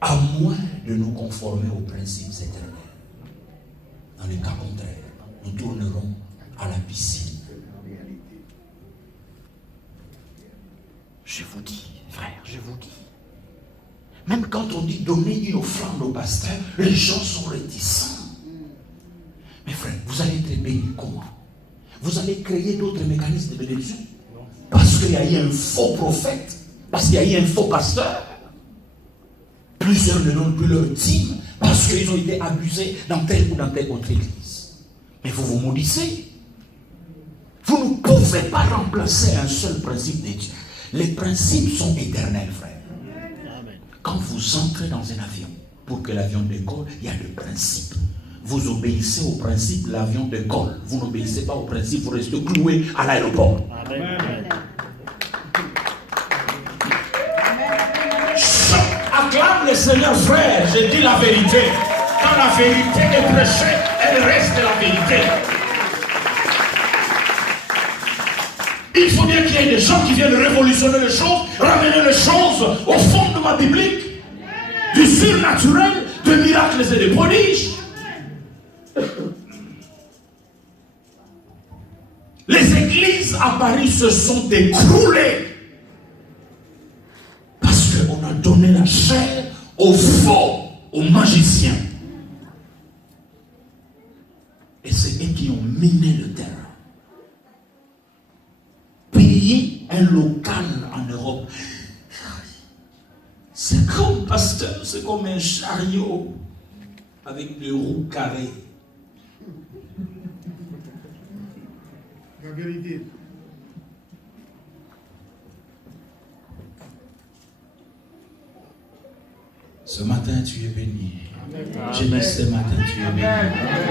à moins de nous conformer aux principes éternels. Dans le cas contraire, nous tournerons à la piscine. Je vous dis, frère, je vous dis. Même quand on dit donner une offrande au pasteur, les gens sont réticents. Mais frère, vous allez être bénis comment? Vous allez créer d'autres mécanismes de bénédiction? Parce qu'il y a eu un faux prophète, parce qu'il y a eu un faux pasteur. Plusieurs ne donnent plus leur dîme parce qu'ils ont été abusés dans telle ou dans telle autre église. Mais vous vous maudissez. Vous ne pouvez pas remplacer un seul principe de Dieu. Les principes sont éternels, frère. Quand vous entrez dans un avion, pour que l'avion décolle, il y a des principes. Vous obéissez au principe, l'avion décolle. Vous n'obéissez pas au principe, vous restez cloué à l'aéroport. Amen. Acclame le Seigneur, frère. Je dis la vérité. Quand la vérité est prêchée, elle reste la vérité. Il faut bien qu'il y ait des gens qui viennent révolutionner les choses, ramener les choses au fondement biblique, du surnaturel, de miracles et de prodiges. Les églises à Paris se sont écroulées parce qu'on a donné la chair aux faux, aux magiciens. Et c'est eux qui ont miné le terrain. Payer un local en Europe, c'est comme, pasteur, c'est comme un chariot avec des roues carrées. La vérité. Ce matin, tu es béni. Je dis ce matin, tu es béni.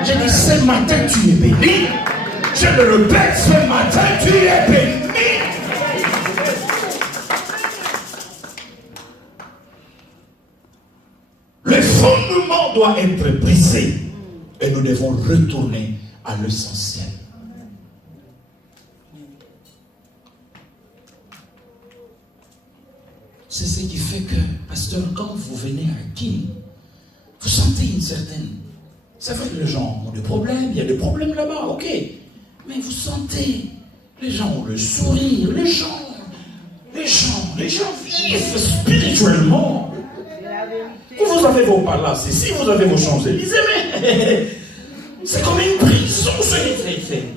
Je dis ce matin, tu es béni. Je le répète, ce matin, tu es béni. Le fondement doit être brisé et nous devons retourner à l'essentiel. C'est ce qui fait que, pasteur, quand vous venez à Kim, vous sentez une certaine... C'est vrai que les gens ont des problèmes, il y a des problèmes là-bas, ok. Mais vous sentez, les gens ont le sourire, les gens vivent spirituellement. Vous avez vos palaces ici, vous avez vos Champs-Élysées, mais c'est comme une prison, ce qui fait.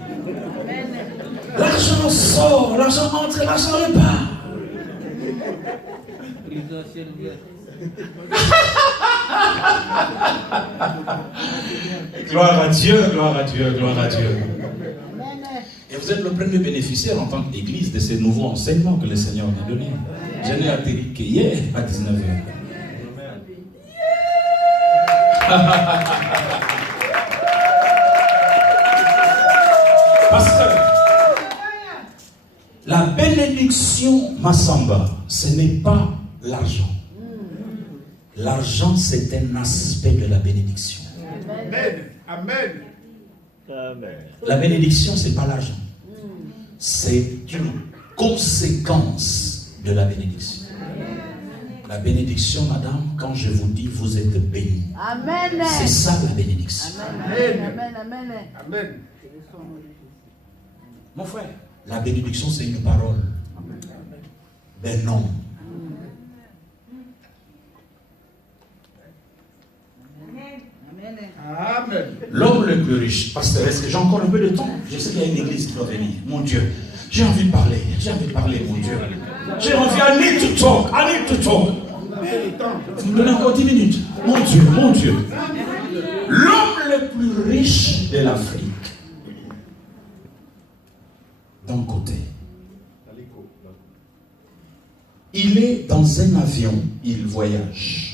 L'argent sort, l'argent entre, l'argent repart. Gloire à Dieu, gloire à Dieu, gloire à Dieu. Et vous êtes le premier bénéficiaire en tant qu'église de ces nouveaux enseignements que le Seigneur m'a donnés. Je n'ai atterri qu'hier à 19h. Pasteur, la bénédiction Massamba, ce n'est pas l'argent. L'argent, c'est un aspect de la bénédiction. Amen. Amen. La bénédiction, ce n'est pas l'argent. C'est une conséquence de la bénédiction. La bénédiction, madame, quand je vous dis, vous êtes bénis. Amen. C'est ça la bénédiction. Amen. Amen. Amen. Mon frère, la bénédiction, c'est une parole. Ben non. Amen. L'homme le plus riche, pasteur, est-ce que j'ai encore un peu de temps? Je sais qu'il y a une église qui doit venir. Mon Dieu, j'ai envie de parler, mon Dieu. J'ai envie, I need to talk. Vous me donnez encore 10 minutes. Mon Dieu. L'homme le plus riche de l'Afrique, d'un côté, il est dans un avion, il voyage.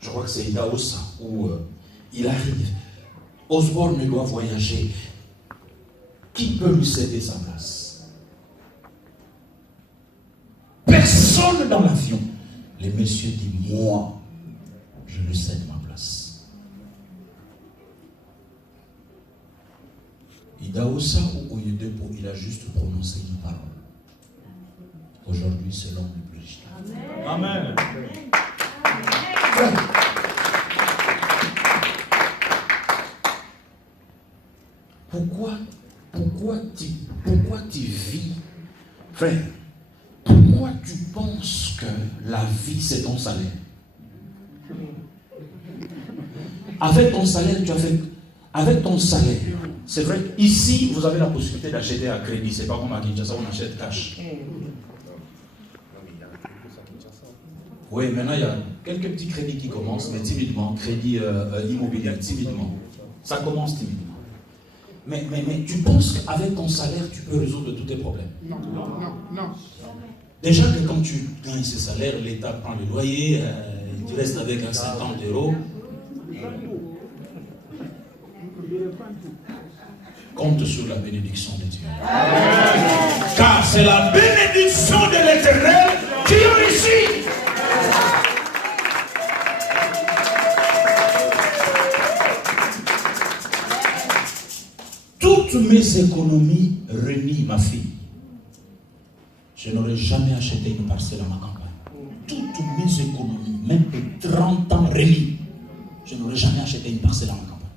Je crois que c'est Idaosa où il arrive. Osborne doit voyager. Qui peut lui céder sa place? Personne dans l'avion. Le monsieur dit, moi, je lui cède ma place. Idaosa ou Oyedepo, il a juste prononcé une parole. Aujourd'hui, c'est l'homme le plus riche. Amen. Amen. Frère, pourquoi tu penses que la vie c'est ton salaire? Avec ton salaire, tu as fait. Avec ton salaire, c'est vrai, ici vous avez la possibilité d'acheter à crédit. C'est pas comme à Kinshasa, on achète cash. Oui, maintenant il y a quelques petits crédits qui commencent, mais timidement, crédit immobilier, timidement. Ça commence timidement. Mais tu penses qu'avec ton salaire, tu peux résoudre tous tes problèmes? Non. Déjà que quand tu gagnes ce salaire, l'État prend le loyer, tu restes avec un certain nombre d'euros. Compte sur la bénédiction de Dieu. Car c'est la bénédiction de l'Éternel qui enrichit. Toutes mes économies réunies, ma fille, je n'aurais jamais acheté une parcelle à ma campagne. Toutes mes économies, même de 30 ans réunies, je n'aurais jamais acheté une parcelle à ma campagne.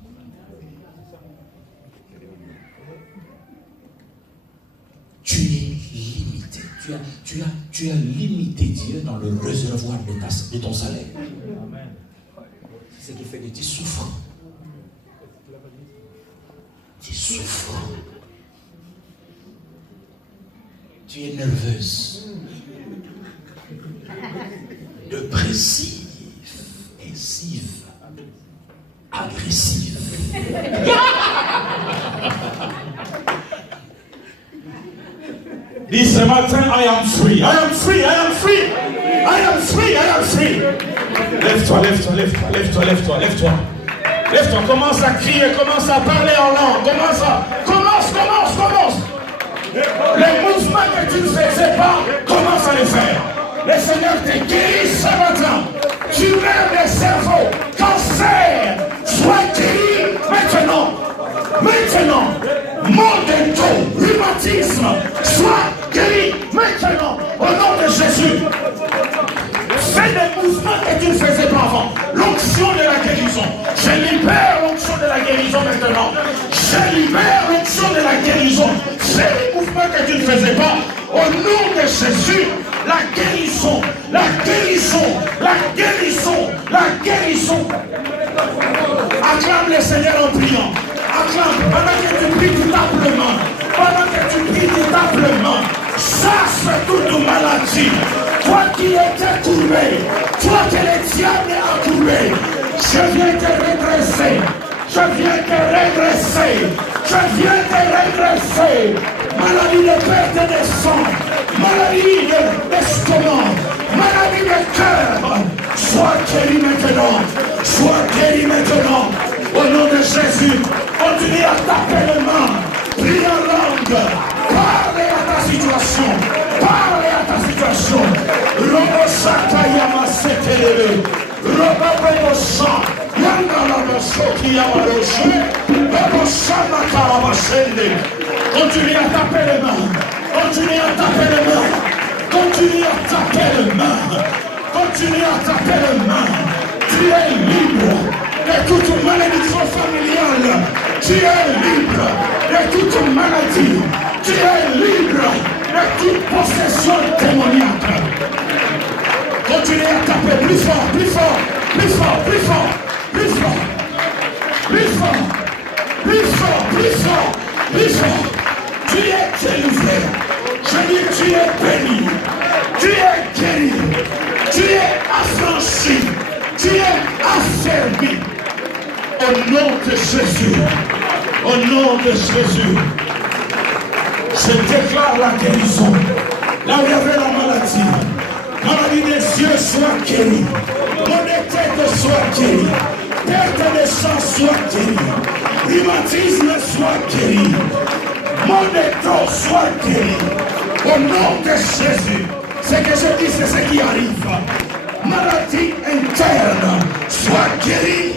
Tu es limité. Tu as limité Dieu dans le réservoir de ton salaire. C'est ce qui fait que tu souffres. Tu souffres. Tu es nerveuse. Dépressive. Pensive. Agressive. Dis ce matin, I am free. I am free. I am free. I am free. I am free. Lève-toi, lève-toi, lève-toi, lève-toi, lève-toi, lève-toi. Lève-toi, commence à crier, commence à parler en langue. Commence. Les mouvements que tu ne faisais pas, commence à les faire. Le Seigneur te guérit ce matin. Tumeur des cerveaux, cancer, sois guéri maintenant. Mort de dos, rhumatisme, sois guéri maintenant. Au nom de Jésus. Fais des mouvements que tu ne faisais pas avant. L'onction de la guérison. Je libère l'onction de la guérison maintenant. Je libère l'onction de la guérison. Fais des mouvements que tu ne faisais pas. Au nom de Jésus, la guérison. Acclame le Seigneur en priant. Acclame. Pendant que tu pries du tablement. Chasse toute maladie. Toi qui étais courbé, toi que le diable a courbé, je viens te redresser. Maladie de perte de sang, maladie d'estomac, maladie de cœur, sois guéri maintenant, au nom de Jésus. Continue à taper les mains, prie en langue, parle à ta situation. Robo Sakayama Setelele, Robo Benosan, Yandala Soki Yamaroshe, Robo Sama Karabashende. Continue à taper les mains. Tu es libre de toute malédiction familiale. Tu es libre de toute maladie. Tu es libre de toute possession démoniaque. Continuez à taper plus fort. Tu es délivré. Je dis, tu es béni. Tu es guéri. Tu es affranchi. Tu es affermi. Au nom de Jésus. Je déclare la guérison. Là où il y avait la maladie. Maladie des yeux soit guérie. Mon tête soit guérie. Perte de sang soit guérie. Rhumatisme soit guéri. Mon dos soit guéri. Au nom de Jésus. Ce que je dis, c'est ce qui arrive. Maladie interne soit guérie.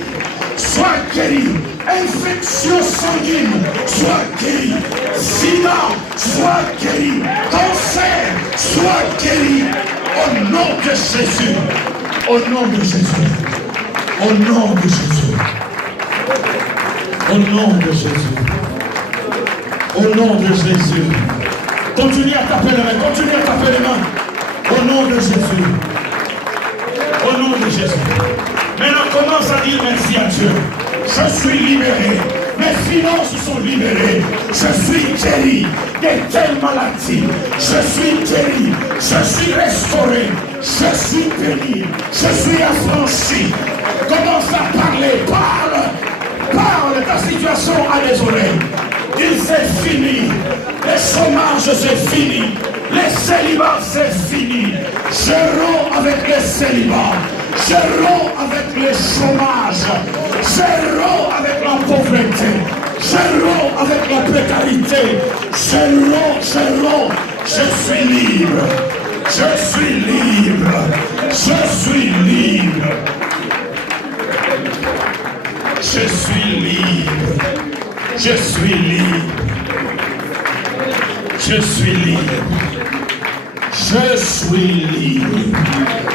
Infection sanguine soit guérie. Sida soit guérie. Cancer soit guérie. Au nom de Jésus. Au nom de Jésus. Continue à taper les mains, continue à taper les mains. Au nom de Jésus. Au nom de Jésus. Maintenant, commence à dire merci à Dieu. Je suis libéré. Mes finances sont libérées. Je suis guéri de telle maladie. Je suis guéri. Je suis restauré. Je suis béni. Je suis affranchi. Commence à parler. Parle. Parle. Ta situation a des oreilles. Il c'est fini. Le chômage c'est fini. Les célibats c'est fini. Je romps avec les célibats. Je romps avec le chômage. Je romps avec la pauvreté. Je romps avec la précarité. Je romps. Je suis libre. Je suis libre. Je suis libre. Je suis libre. Je suis libre. Je suis libre. Je suis libre.